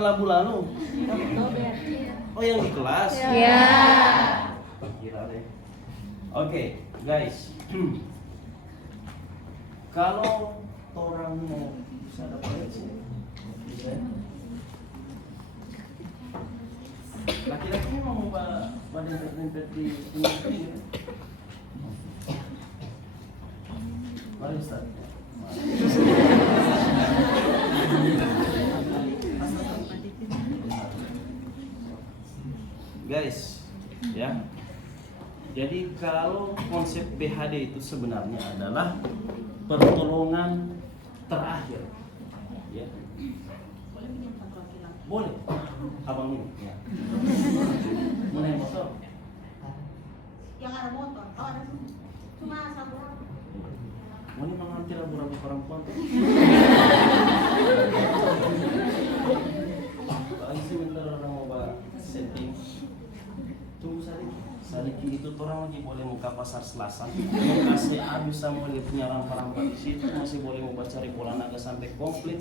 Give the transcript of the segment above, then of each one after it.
labu-lalu? Oh, yang di kelas? Ya. Kira deh. Oke, guys. Kalau orang mau bisa dapat sini, bisa. Laki-laki memang mau badan di ini. Mari Ustaz. Guys, ya. Jadi kalau konsep PHD itu sebenarnya adalah pertolongan terakhir. Ya. Boleh. Abang ini. Ya. Mau naik motor? Yang ada motor, oh ada cuma satu orang. Mau ini mengambil rabu-rabu perempuan tuh. Ini sebentar orang mau setting. Tunggu Sadiki itu orang lagi boleh muka pasar Selasa. Kasih habis sama dia punya rampa-rampa di situ, masih boleh mau cari bola naga sampai komplit.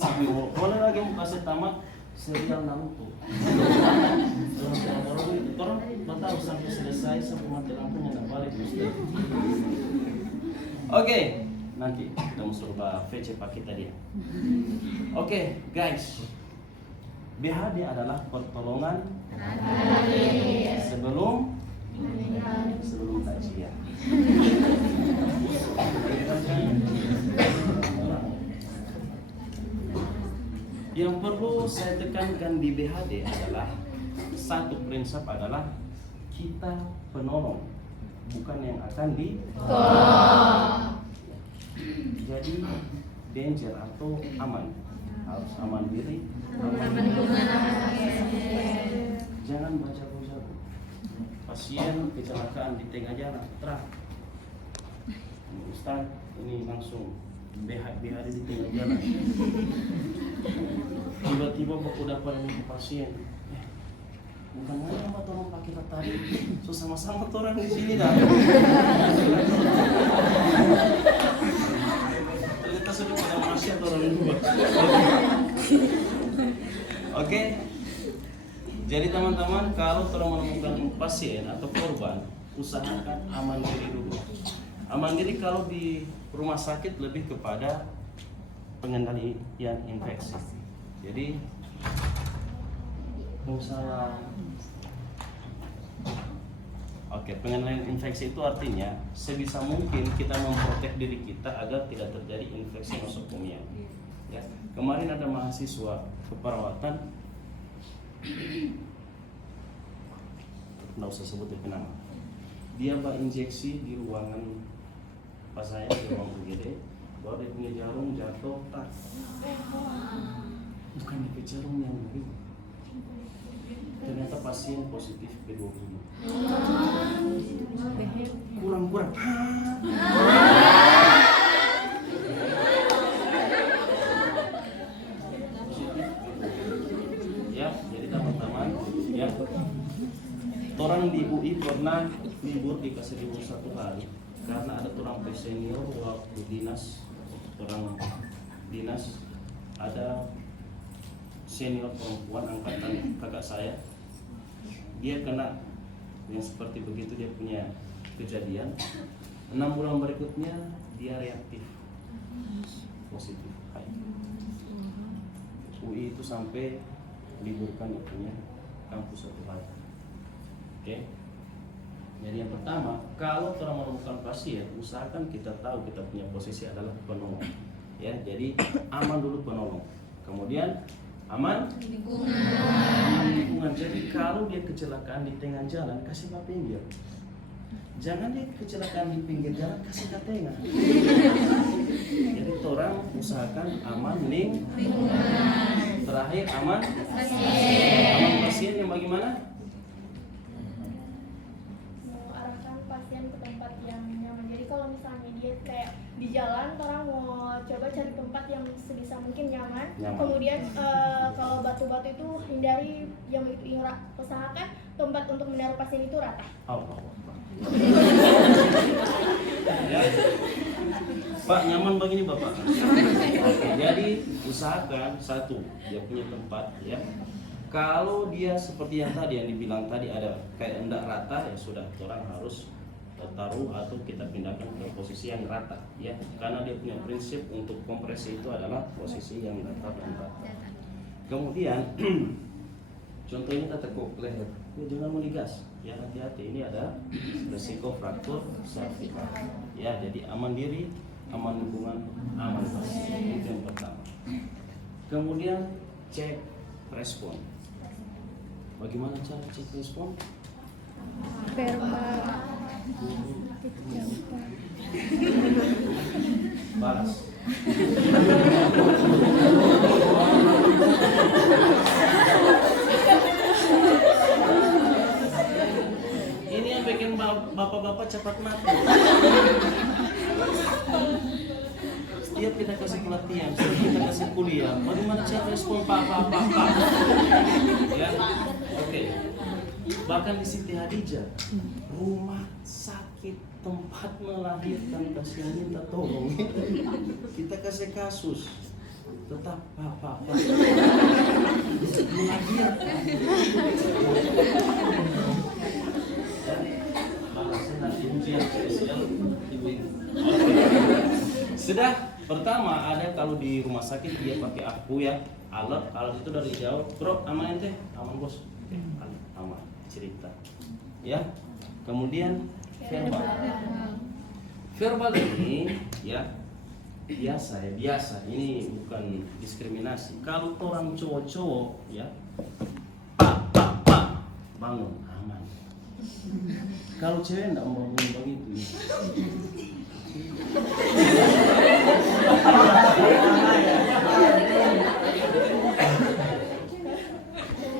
Boleh lagi mau kasih tamat serial Naruto. Orang tahu sampai selesai sampai mati lampunya nggak balik. Oke, nanti kita mau suruh VC pakai tadi. Oke, guys. BHD adalah pertolongan sebelum kajian. Yang perlu saya tekankan di BHD adalah satu prinsip adalah kita penolong, bukan yang akan ditolong. Jadi danger atau aman, harus aman diri, aman lingkungan. Jangan baca jago. Pasien kecelakaan di tengah jalan, terang. Ustaz, ini langsung BHD di tengah jalan. Tiba-tiba baku dapat ini pasien. Bukan hanya mbak tolong pakai tadi, so sama-sama orang di sini dah. Ternyata sudah pada masih orang dua. Oke. Jadi teman-teman, kalau orang menemukan pasien atau korban, usahakan aman diri dulu. Aman diri kalau di rumah sakit lebih kepada pengendalian infeksi. Jadi pengendalian infeksi itu artinya sebisa mungkin kita memprotek diri kita agar tidak terjadi infeksi nosocomia. Ya, kemarin ada mahasiswa keperawatan, nggak usah sebut nama. Dia injeksi di ruangan pas saya di ruang UGD, baru dia punya jarum jatuh tak. Bukan di jarum yang ngeri. Ternyata pasien positif P20. Kurang-kurang. Ya, jadi teman-teman, ya. Orang di UI pernah libur dikasih libur 1 hari karena ada orang senior waktu dinas, orang dinas ada senior perempuan angkatan kakak saya, dia kena yang seperti begitu, dia punya kejadian. 6 bulan berikutnya dia reaktif positif UI itu sampai liburkan itunya kampus 1 hari. Oke. Jadi yang pertama, kalau kita menemukan pasien, usahakan kita tahu kita punya posisi adalah penolong. Ya, jadi aman dulu penolong. Kemudian aman lingkungan. Jadi kalau dia kecelakaan di tengah jalan, kasih ke pinggir. Jangan dia kecelakaan di pinggir jalan, kasih ke tengah. Jadi orang usahakan aman lingkungan. Terakhir aman pasien yang bagaimana? Pasien ke tempat yang nyaman. Jadi kalau misalnya dia kayak di jalan, orang mau coba cari tempat yang sebisa mungkin nyaman. Kemudian kalau batu-batu itu hindari, yang usahakan tempat untuk menaruh pasien itu rata. Ya. Pak, nyaman begini Bapak. Oke, jadi usahakan satu, dia punya tempat ya. Kalau dia seperti yang tadi yang dibilang tadi ada kayak enggak rata, ya sudah orang harus taruh atau kita pindahkan ke posisi yang rata ya, karena dia punya prinsip untuk kompresi itu adalah posisi yang datar dan rata. Kemudian contoh ini kita tekuk leher, ya, jangan mau digas ya, hati-hati, ini ada resiko fraktur servikal ya. Jadi aman diri, aman lingkungan, aman pasien, itu yang pertama. Kemudian cek respon. Bagaimana cara cek respon? Verbal. Balas. Ini yang bikin bapak-bapak cepat mati. Setiap kita kasih pelatihan, setiap kita kasih kuliah, bagaimana cara respon pak. Ya, oke. Bahkan di Siti Hadijah, rumah sakit tempat melahirkan, pasien minta tolong, kita kasih kasus, tetap pak melahirkan. Balasnya nanti ujian spesial ibu-ibu. Sudah. Pertama ada kalau di rumah sakit dia pakai aku ya, alat itu dari jauh, bro aman ente, aman bos, aman cerita, ya. Kemudian verbal ini ya biasa, ini bukan diskriminasi. Kalau orang cowok ya, pak bangun aman. Kalau cewek enggak mau begitu ya.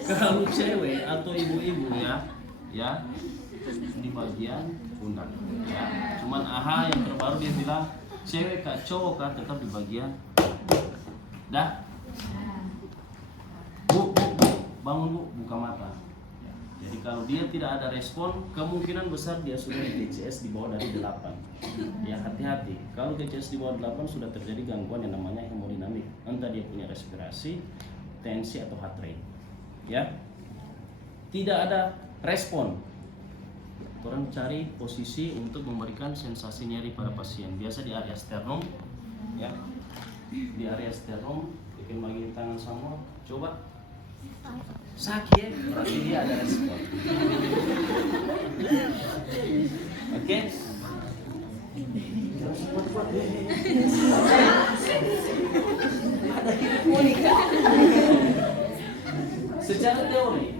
Kalau cewek atau ibu-ibu ya di bagian pundak ya. Cuman yang terbaru dia bilang cewek kah cowok kah tetap di bagian dah. Bu, bangun bu, buka mata. Jadi kalau dia tidak ada respon, kemungkinan besar dia sudah di TCS di bawah dari 8. Ya hati-hati, kalau TCS di bawah 8 sudah terjadi gangguan yang namanya hemodinamik. Entah dia punya respirasi, tensi atau heart rate. Ya, tidak ada respon. Orang cari posisi untuk memberikan sensasi nyeri pada pasien. Biasa di area sternum, ya, di area sternum. Bikin bagian tangan semua, coba. Sakit, berarti dia ada respon. Oke? Secara teori,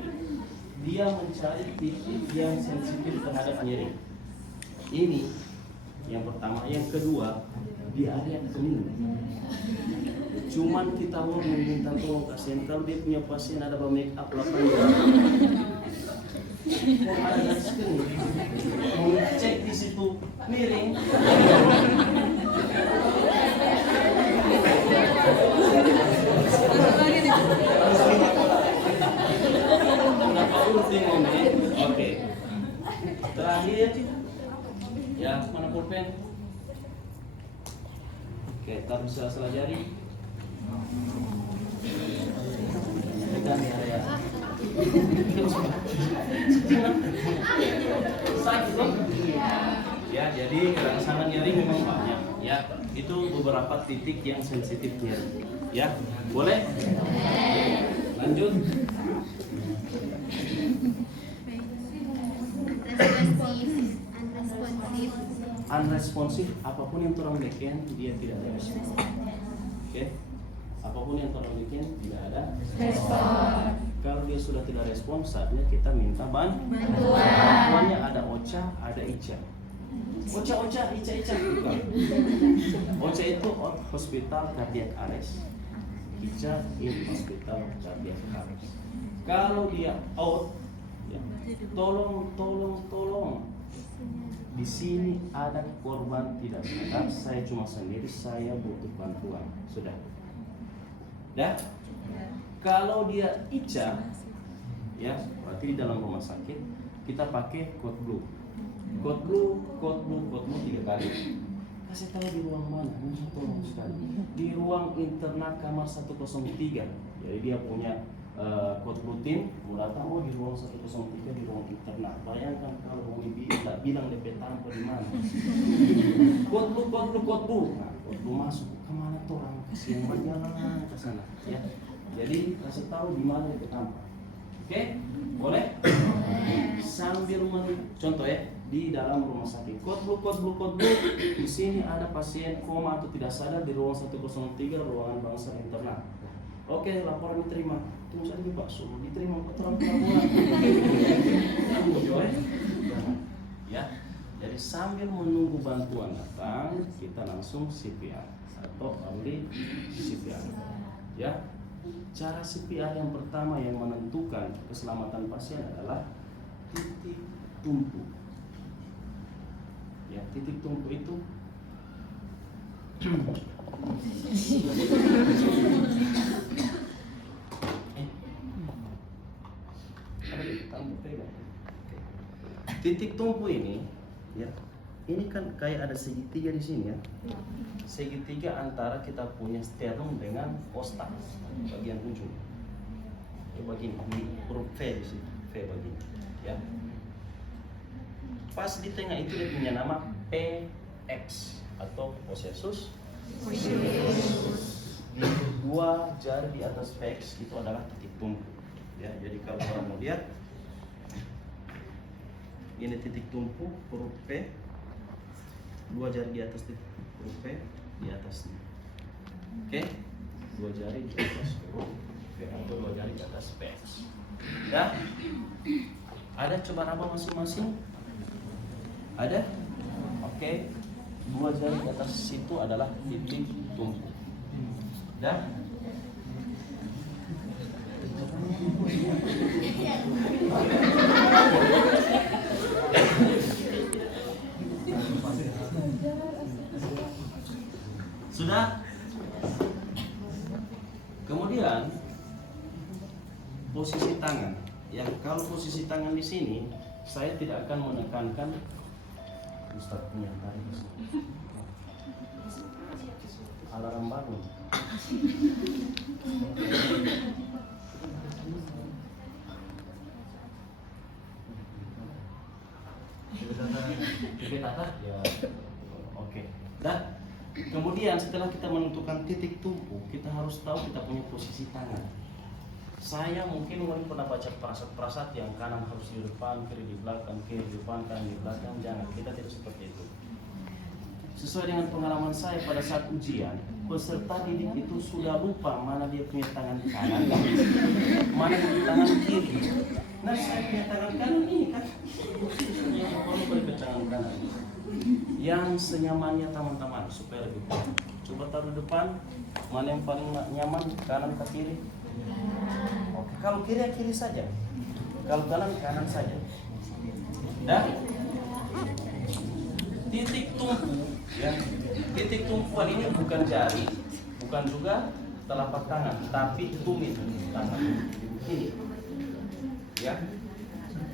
dia mencari titik yang sensitif terhadap nyeri. Ini yang pertama, yang kedua di area kening. Cuman kita mau meminta tolong pasien, kalau dia punya pasien ada make up 8 jam, ada garis kening, mau cek di situ miring. Oke. Terakhir, ya mana pulpen? Oke, taruh di sela-sela jari. Pegang ya area. Sakit loh. Ya, jadi kerangsangan nyeri memang banyak. Ya, itu beberapa titik yang sensitif nyeri. Ya, boleh? Lanjut. Unresponsive, apapun yang orang bikin dia tidak ada respon. Oke, apapun yang orang bikin tidak ada respon. Kalau dia sudah tidak respon, saatnya kita minta bantuan. Bantuannya ada OCA, ada ICA. OCA, ICA bukan. OCA itu hospital cardiac arrest, ICA in hospital cardiac arrest. Kalau dia out, ya, tolong. Di sini ada korban tidak sadar, saya cuma sendiri, saya butuh bantuan. Sudah. Dah? Kalau dia ICA, ya, berarti di dalam rumah sakit kita pakai code blue. Code blue 3 kali. Kasih tahu di ruang mana, tolong sekali. Di ruang internal kamar 103. Jadi dia punya kode rutin, mau datang di ruang 103 di ruang internal. Bayangkan kalau Umi tidak bilang DP tanpa di mana. Kode lu. Nah, kode lu masuk kemana tuh orang kasihan berjalan ke sana, ya. Jadi kasih tahu di mana DP tanpa. Oke, boleh? Sambil contoh ya, di dalam rumah sakit. Kode blue. Di sini ada pasien koma atau tidak sadar di ruang 103 ruangan bangsa internal. Oke, laporan diterima. Tunggu saja Pak, suruh diterima laporan. Ya. Jadi sambil menunggu bantuan datang, kita langsung CPR atau ambil CPR. Ya. Cara CPR yang pertama yang menentukan keselamatan pasien adalah titik tumpu. Ya, titik tumpu itu titik tumpu ini, ya, ini kan kayak ada segitiga di sini ya. Segitiga antara kita punya sternum dengan osta bagian ujung. Ya, bagian ini huruf V di sini, V bagian, ya. Pas di tengah itu dia punya nama PX atau possessus. Di dua jari di atas PX itu adalah titik tumpu. Ya, jadi kalau orang mau lihat, ini titik tumpu huruf P, dua jari di atas titik huruf P di atasnya. Oke, dua jari di atas huruf P atau dua jari di atas PX. Ya, ada coba nama masing-masing? Ada? Oke, dua jari di atas situ adalah titik tumpu. Dan sudah. Kemudian posisi tangan. Yang kalau posisi tangan di sini, saya tidak akan menekankan Ustaz punya tarik di sini. Alarm bangun. Ya. Oke. Dan kemudian setelah kita menentukan titik tumpu, kita harus tahu kita punya posisi tangan. Saya mungkin pernah baca prasat yang kanan harus di depan, kiri di belakang, kiri di depan, kanan di belakang. Jangan, kita tidak seperti itu. Sesuai dengan pengalaman saya pada saat ujian, peserta didik itu sudah lupa mana dia punya tangan kanan, mana dia punya tangan kiri. Nah, saya punya tangan kanan ini kan, yang perlu punya tangan kanan. Yang senyamannya teman-teman supaya lebih kuat. Coba taruh depan, mana yang paling nyaman, kanan ke kiri. Oke, kalau kiri saja, kalau kanan saja. Dan titik tumpu, ya, titik tumpuan ini bukan jari, bukan juga telapak tangan, tapi tumit tangan ini, ya.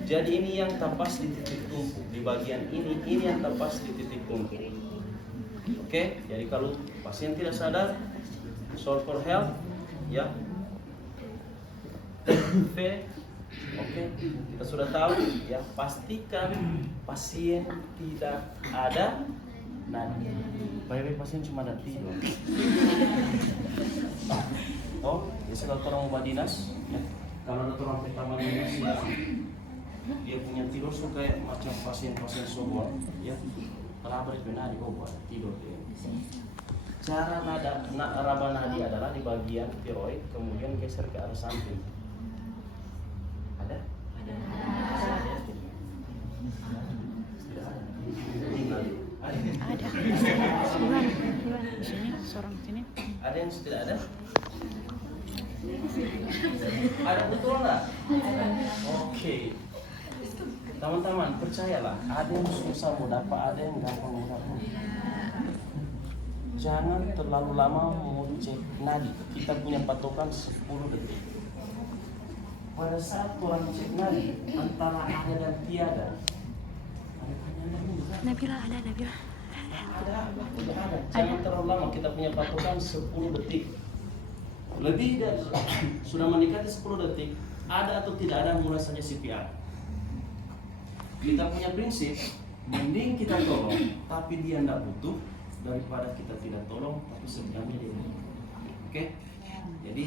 Jadi ini yang tepas di titik tumpu, di bagian ini yang tepas di titik tumpu. Oke, jadi kalau pasien tidak sadar, solve for health, ya. V, oke, kita sudah tahu, ya. Pastikan pasien tidak ada nadi. Baik-baik pasien cuma ada tidur. Oh, biasa kalau orang mau dinas, ya. Kalau ada orang pertama dinas, ya, dia punya tidur suka macam pasien-pasien sobor, ya. Raba itu nadi, buat tidur dia. Cara raba nadi adalah di bagian tiroid, kemudian geser ke arah samping. Ada? Ada. Di sini seorang sini. Ada yang tidak ada? Ada betul nggak? Oke. Teman-teman percayalah, ada yang susah mau dapat, ada yang gampang mau dapat. Jangan terlalu lama mau cek nadi. Kita punya patokan 10 detik. Pada saat orang cek nadi antara ada dan tiada, Nabila ada. Ada. Jangan terlalu lama, kita punya patokan 10 detik. lebih dari sudah mendekati 10 detik, ada atau tidak ada, mulai saja CPR. Kita punya prinsip, mending kita tolong tapi dia tidak butuh daripada kita tidak tolong tapi sebenarnya dia butuh. Oke? Jadi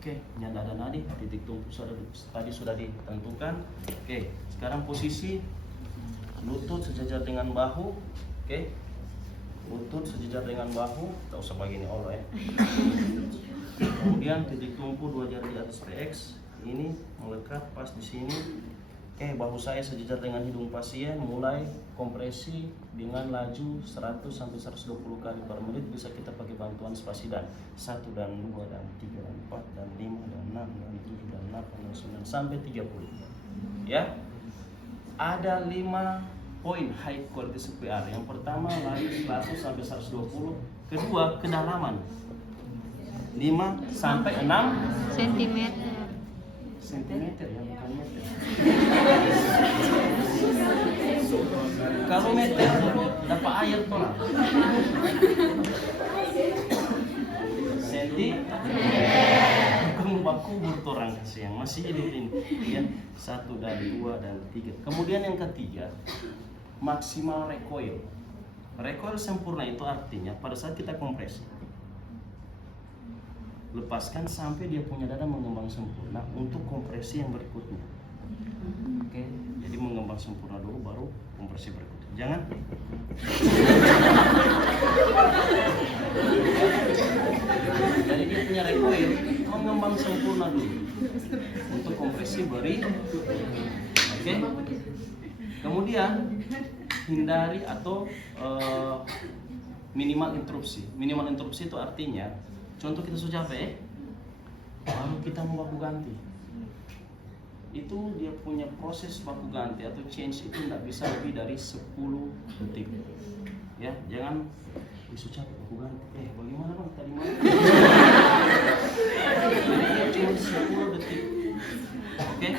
oke, nyanda ada nadi, titik tumpu tadi sudah ditentukan. Oke, sekarang posisi lutut sejajar dengan bahu. Oke, lutut sejajar dengan bahu, tidak usah begini Allah ya. Kemudian titik tumpu 2 jari di atas PX, ini melekat pas di sini. Oke, bahu saya sejajar dengan hidung pasien, mulai kompresi dengan laju 100 sampai 120 kali per menit. Bisa kita pakai bantuan spasidan 1 dan 2 dan 3 dan 4 dan 5 dan 6 dan 7 dan 8 dan 9 sampai 30. Ya. Ada 5 poin high quality CPR. Yang pertama laju 100 sampai 120, kedua kedalaman 5 sampai 6 Sentimeter. sentimeter ya, bukan meter. Kalau meter dapat air tolak. Senti bukan baku bertorang kasih yang masih hidup ini ya. 1 dan 2 dan 3. Kemudian yang ketiga, maksimal recoil. Recoil sempurna itu artinya pada saat kita kompresi, lepaskan sampai dia punya dada mengembang sempurna untuk kompresi yang berikutnya. Oke, jadi mengembang sempurna dulu baru kompresi berikutnya. Jangan. Jadi dia punya recoil, mengembang sempurna dulu untuk kompresi beri. Oke. Kemudian hindari atau minimal interupsi. Minimal interupsi itu artinya, contoh kita sudah capek, lalu kita mau baku ganti. Itu dia punya proses baku ganti atau change itu tidak bisa lebih dari 10 detik. Ya, jangan isu capek baku ganti. Bagaimana bang tadi mana? Cuma 10 detik. Oke.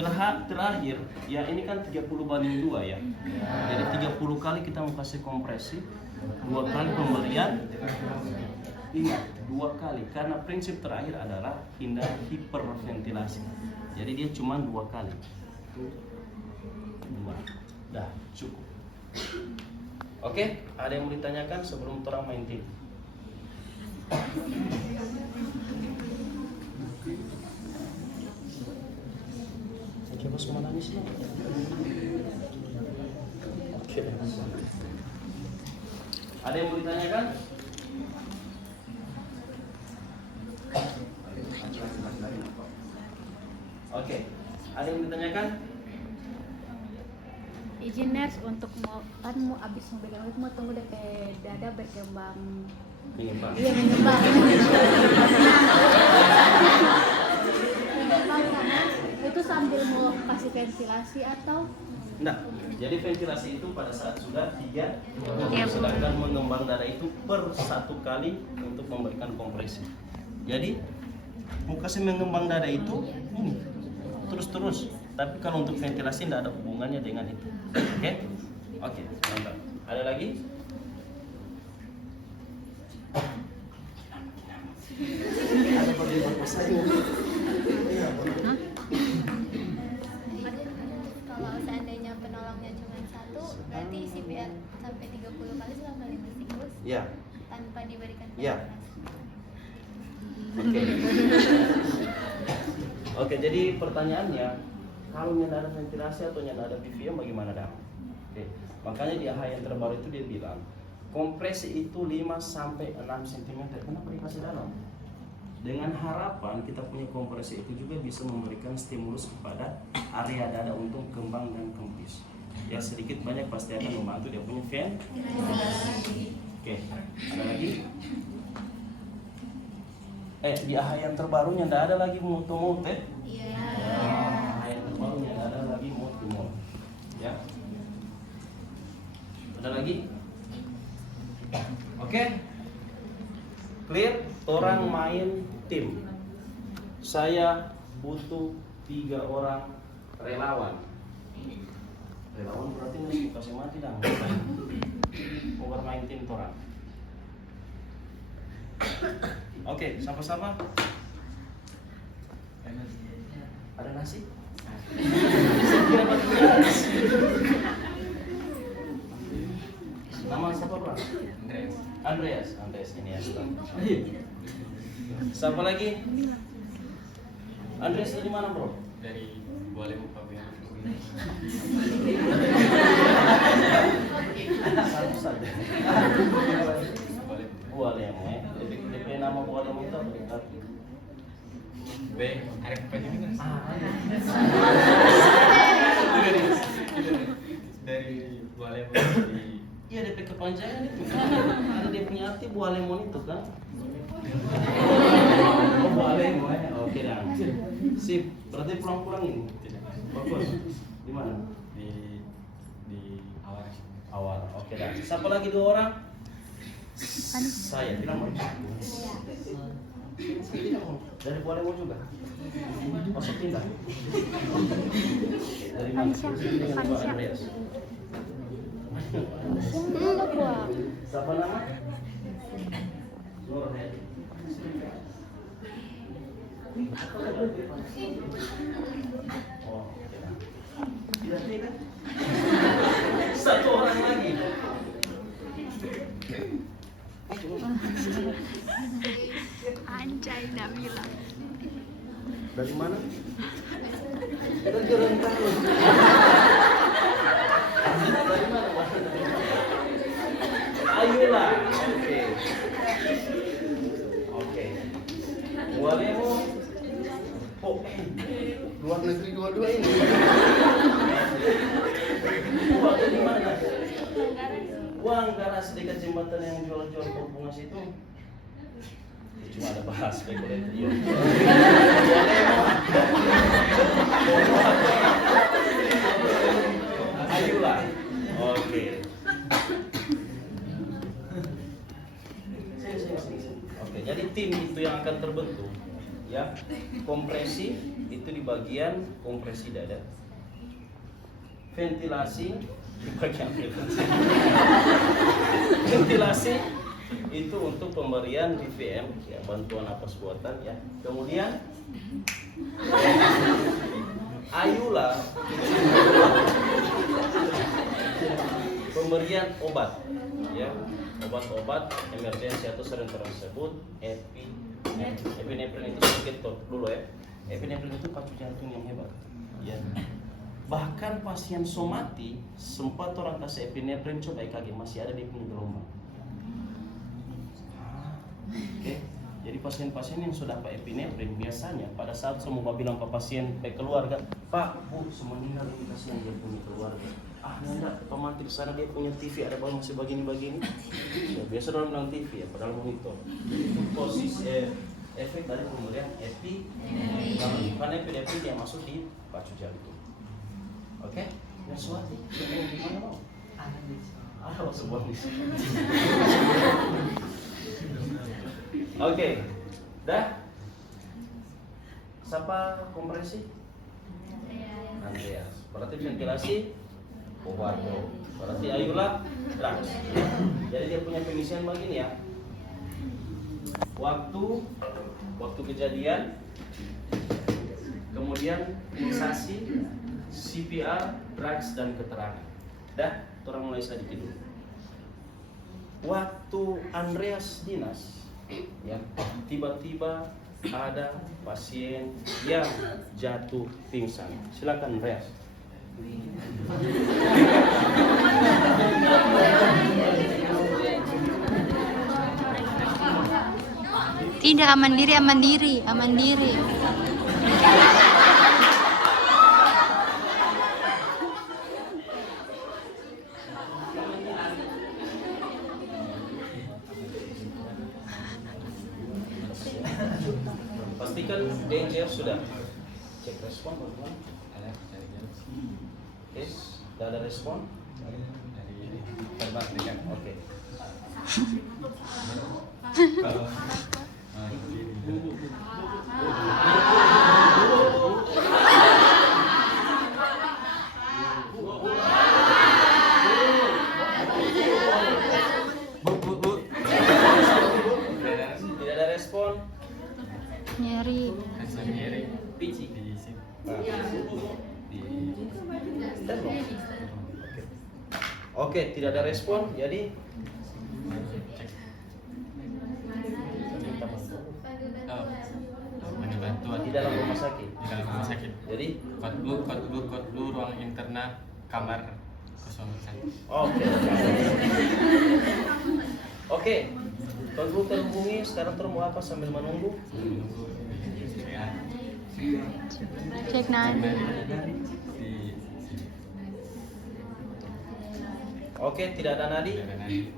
Terakhir, ya ini kan 30/2 ya. Jadi 30 kali kita mau kasih kompresi, 2 kali pemberian. Ingat, 2 kali, karena prinsip terakhir adalah hindari hiperventilasi. Jadi dia cuma 2 kali. 2. Dah, cukup. Oke, ada yang mau ditanyakan sebelum orang main tim? Saya coba semua nangis lah. Oke. Ada yang mau ditanyakan? Oke, ada yang ditanyakan? Izin nurse untuk mau abis memberikan itu mau tunggu DP dada berkembang. Mengembang. Iya mengembang. Mengembang karena itu sambil mau kasih ventilasi atau? Nah, jadi ventilasi itu pada saat sudah 3, sedangkan mengembang dada itu per 1 kali untuk memberikan kompresi. Jadi mau kasih mengembang dada itu ini terus. Tapi kalau untuk ventilasi tidak ada hubungannya dengan itu. Oke? Oke, mantap. Ada lagi? Ada perlu bersaing. Kalau seandainya penolongnya cuma 1, berarti CPR sampai 30 kali selama 5 siklus Ya. tanpa diberikan Ya. ventilasi. Oke, jadi pertanyaannya, kalau nyanda ada ventilasi atau nyanda ada PVM bagaimana dah? Oke, makanya di AHA yang terbaru itu dia bilang kompresi itu 5 sampai 6 cm. Kenapa dikasih dalam? Dengan harapan kita punya kompresi itu juga bisa memberikan stimulus kepada area dada untuk kembang dan kempis. Ya sedikit banyak pasti akan membantu dia punya ventilasi. Oke, ada lagi? Di AHA yang terbarunya tidak ada lagi moto-mote. Iya. AHA yang terbarunya tidak ada lagi moto-mote. Ya. Ada lagi? Oke. Clear? Orang main tim. Saya butuh 3 orang relawan. Relawan berarti nggak kasih mati dah. Mau bermain tim orang. Oke, sama-sama. Ada nasi? Nama siapa, Bro? Andreas Iniesta. Siapa lagi? Andreas dari mana, Bro? Dari Bualem Papua. Satu saja. Bualem, DP nama Bualem itu apa? B. Arif Panjang. Dari Bualem di. Iya, DP kepanjangan itu. Ada dia punya arti Bualemon itu kan? Oh, Bualemon. Oke dah. Sip. Berarti pulang-pulang ini. Bagus. Di mana? Di awal. Awal. Oke dah. Siapa lagi 2 orang? Saya bilang mau. Dari Bualemon juga. Masuk pindah. Dari mana? Dengan Pak Andreas. Siapa nama? Nurhedi. Oh, tidak kan? Satu orang lagi. Anjay Nabila. Dari mana? Dari Gorontalo. Dari mana? Ayolah. Oke. Bualemo. Oh, luar negeri dua-dua ini. Buat dari mana? Anggara sedikit jembatan yang jual-jual bunga situ. Cuma ada bahas spekulat dia. Ayolah. Oke. Oke, jadi tim itu yang akan terbentuk, ya. Kompresi itu di bagian kompresi dada. Ventilasi di bagian ventilasi itu untuk pemberian BVM, ya, bantuan napas buatan, ya. Kemudian ayula pemberian obat, ya, obat-obat emergensi atau sering tersebut epinefrin itu sedikit dulu, ya. Epinefrin itu pacu jantung yang hebat, ya. Bahkan pasien somati sempat orang kasih epinefrin, coba EKG masih ada di gelombang. Oke, jadi pasien-pasien yang sudah pakai epinefrin biasanya pada saat semua bilang ke pasien, ke keluarga, Pak, Bu, semeninggal ini kasihan dia punya keluarga. Ah, enggak, pemantik di sana dia punya TV, ada bang masih begini-begini. Ya, biasa orang bilang TV, ya, padahal monitor. Itu posisi efek dari pemberian karena epinefrin yang masuk di pacu jantung. Oke, yang suatu gimana mau? Ada sebuah misi. Oke, dah. Siapa kompresi? Andreas. Berarti ventilasi Powardo. Berarti ayula drugs. Jadi dia punya pengisian begini, ya. Waktu kejadian, kemudian imunisasi, CPR, drugs, dan keterangan. Dah, orang mulai sedikit dulu. Waktu Andreas dinas, ya, tiba-tiba ada pasien yang jatuh pingsan. Silakan Andreas. Tidak, aman diri. Pastikan danger sudah. Cek respon, teman-teman. Oke, sudah ada respon. Terbang, oke. Tidak Oke, tidak ada respon. Jadi Cek. minta bantuan Oh, bagi bantuan di dalam rumah sakit. Di dalam rumah sakit. Jadi Kod blue ruang interna kamar 01. oke. Oke. Kalau terhubungi sekarang mau apa sambil menunggu? Menunggu WA. Cek nan. Di Oke, tidak ada nadi. Tidak ada nadi.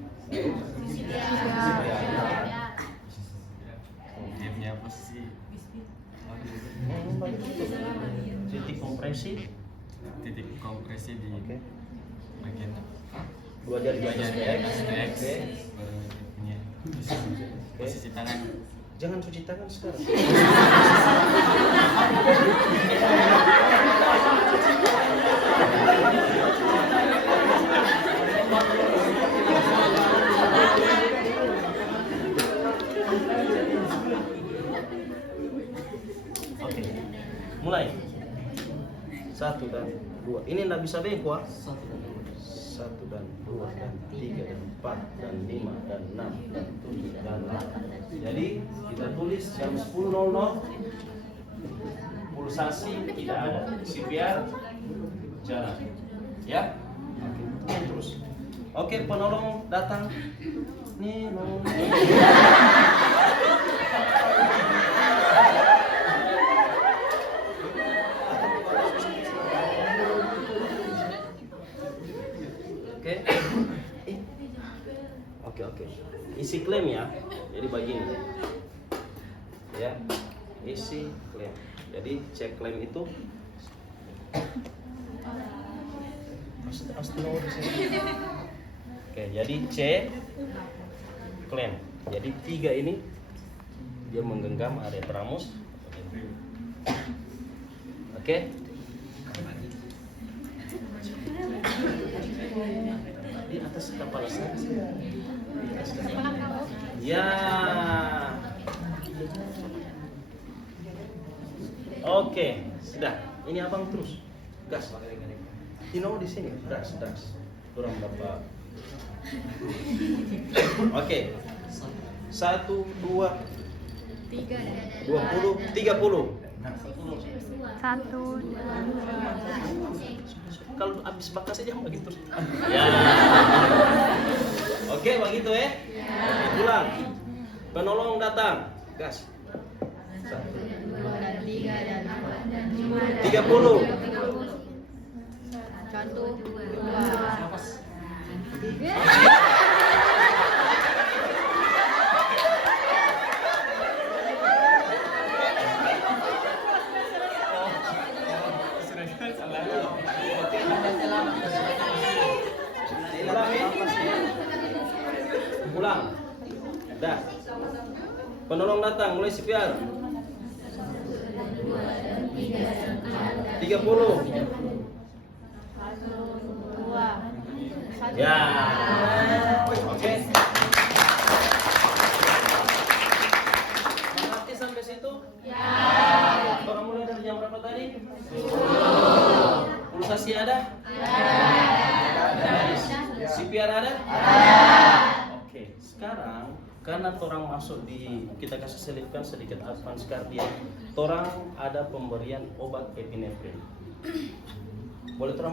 Dia punya posisi Titik kompresi. titik kompresi di Oke. bagian Dua jari di atas bagian X. X. Oke. Baru dia punya posisi tangan. Jangan cuci tangan sekarang. Oke. Mulai. 1 dan 2. Ini enggak bisa bengkok. 1 dan 2 dan 3 dan 4 dan 5 dan 6 dan 7 dan 8. Jadi kita tulis jam 10.00 pulsasi tidak ada, CPR jalan. Ya. Oke. Terus. Oke, penolong datang. Nih, nolong. Oke. Isi klaim ya. Jadi begini. Ya. Isi klaim. Jadi cek klaim itu pasti nomor di sini. Oke, jadi C klaim. Jadi 3 ini dia menggenggam area tramus. Oke. Di atas kepala saya. Ya. Oke, sudah. Ini abang terus. Gas. Tino di sini. Das. Kurang berapa? Oke. 1, 2, 20, 30. 1, 2. Kalau habis bakas aja begitu. Ya. Oke, begitu ya. Ulang. Penolong datang. Gas. 1, 2, 30. 1, 2. Ulang. Dah. Penolong datang, mulai CPR. 30. 1, 2. Ya. Oke. Mengerti sampai situ? Ya. Orang mulai dari jam berapa tadi? 10. Pulsasi ada? Ada. CPR ada? Oke, sekarang karena torang masuk di, kita kasih selipkan sedikit advance cardiac, torang ada pemberian obat epinefrin. Boleh torang